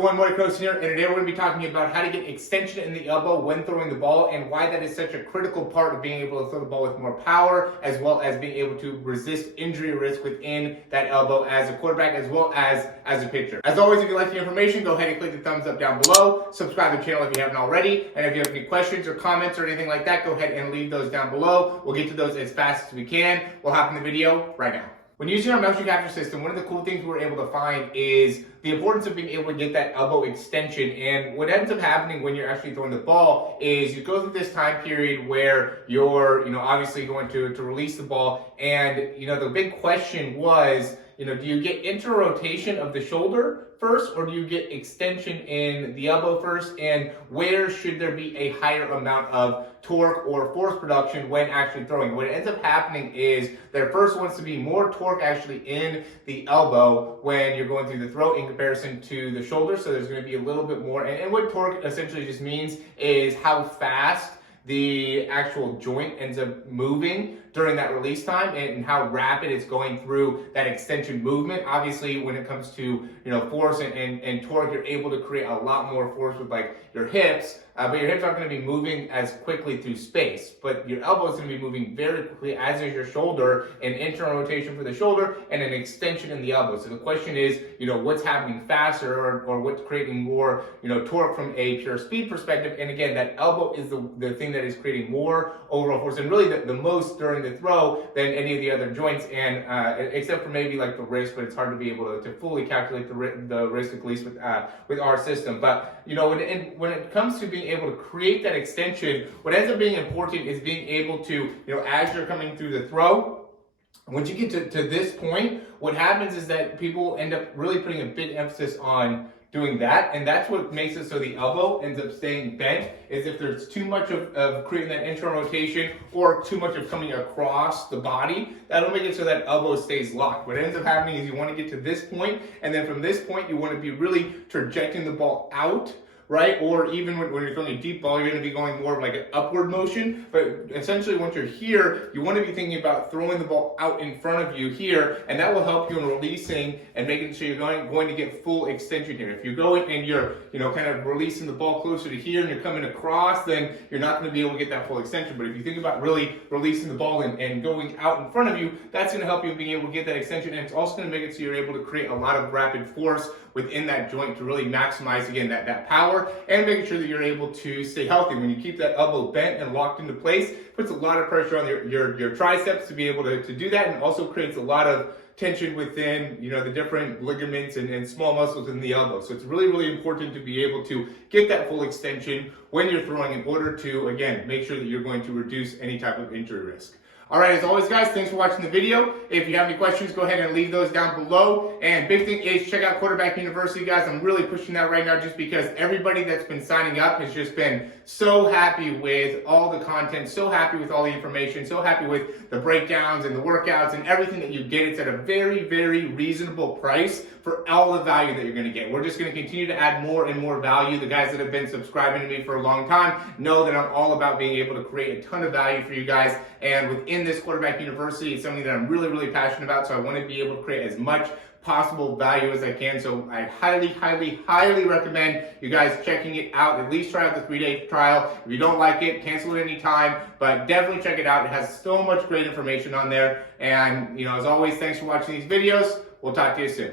everyone, Morey Croson here, and today we're going to be talking about how to get extension in the elbow when throwing the ball and why that is such a critical part of being able to throw the ball with more power, as well as being able to resist injury risk within that elbow as a quarterback, as well as a pitcher. As always, if you like the information, go ahead and click the thumbs up down below, subscribe to the channel if you haven't already, and if you have any questions or comments or anything like that, go ahead and leave those down below. We'll get to those as fast as we can. We'll hop in the video right now. When using our motion capture system, one of the cool things we're able to find is the importance of being able to get that elbow extension. And what ends up happening when you're actually throwing the ball is you go through this time period where you're, obviously going to release the ball. And, the big question was, do you get inter-rotation of the shoulder first, or do you get extension in the elbow first? And where should there be a higher amount of torque or force production when actually throwing? What ends up happening is there first wants to be more torque actually in the elbow when you're going through the throw in comparison to the shoulder. So there's going to be a little bit more. And what torque essentially just means is how fast the actual joint ends up moving during that release time and how rapid it's going through that extension movement. Obviously, when it comes to force and torque, you're able to create a lot more force with like your hips, but your hips aren't going to be moving as quickly through space. But your elbow is going to be moving very quickly, as is your shoulder, an internal rotation for the shoulder and an extension in the elbow. So the question is, what's happening faster or what's creating more, torque from a pure speed perspective? And again, that elbow is the thing that is creating more overall force and really the most during the throw than any of the other joints, and except for maybe like the wrist, but it's hard to be able to fully calculate the wrist, at least with our system. But when it comes to being able to create that extension, what ends up being important is being able to, as you're coming through the throw, once you get to this point, what happens is that people end up really putting a big emphasis on doing that, and that's what makes it so the elbow ends up staying bent, is if there's too much of creating that internal rotation or too much of coming across the body, that'll make it so that elbow stays locked. What ends up happening is you want to get to this point, and then from this point you want to be really trajecting the ball out, right? Or even when you're throwing a deep ball, you're going to be going more of like an upward motion. But essentially, once you're here, you want to be thinking about throwing the ball out in front of you here, and that will help you in releasing and making sure you're going to get full extension here. If you go in and you're, kind of releasing the ball closer to here and you're coming across, then you're not going to be able to get that full extension. But if you think about really releasing the ball and going out in front of you, that's going to help you being able to get that extension, and it's also going to make it so you're able to create a lot of rapid force within that joint to really maximize, again, that power, and making sure that you're able to stay healthy. When you keep that elbow bent and locked into place, it puts a lot of pressure on your triceps to be able to do that, and also creates a lot of tension within, the different ligaments and small muscles in the elbow. So it's really, really important to be able to get that full extension when you're throwing in order to, again, make sure that you're going to reduce any type of injury risk. All right, as always, guys, thanks for watching the video. If you have any questions, go ahead and leave those down below. And big thing is check out Quarterback University, guys. I'm really pushing that right now just because everybody that's been signing up has just been so happy with all the content, so happy with all the information, so happy with the breakdowns and the workouts and everything that you get. It's at a very, very reasonable price for all the value that you're going to get. We're just going to continue to add more and more value. The guys that have been subscribing to me for a long time know that I'm all about being able to create a ton of value for you guys. And within this Quarterback University, it's something that I'm really, really passionate about. So I want to be able to create as much possible value as I can. So I highly, highly, highly recommend you guys checking it out. At least try out the 3-day trial. If you don't like it, cancel it anytime, but definitely check it out. It has so much great information on there. And, as always, thanks for watching these videos. We'll talk to you soon.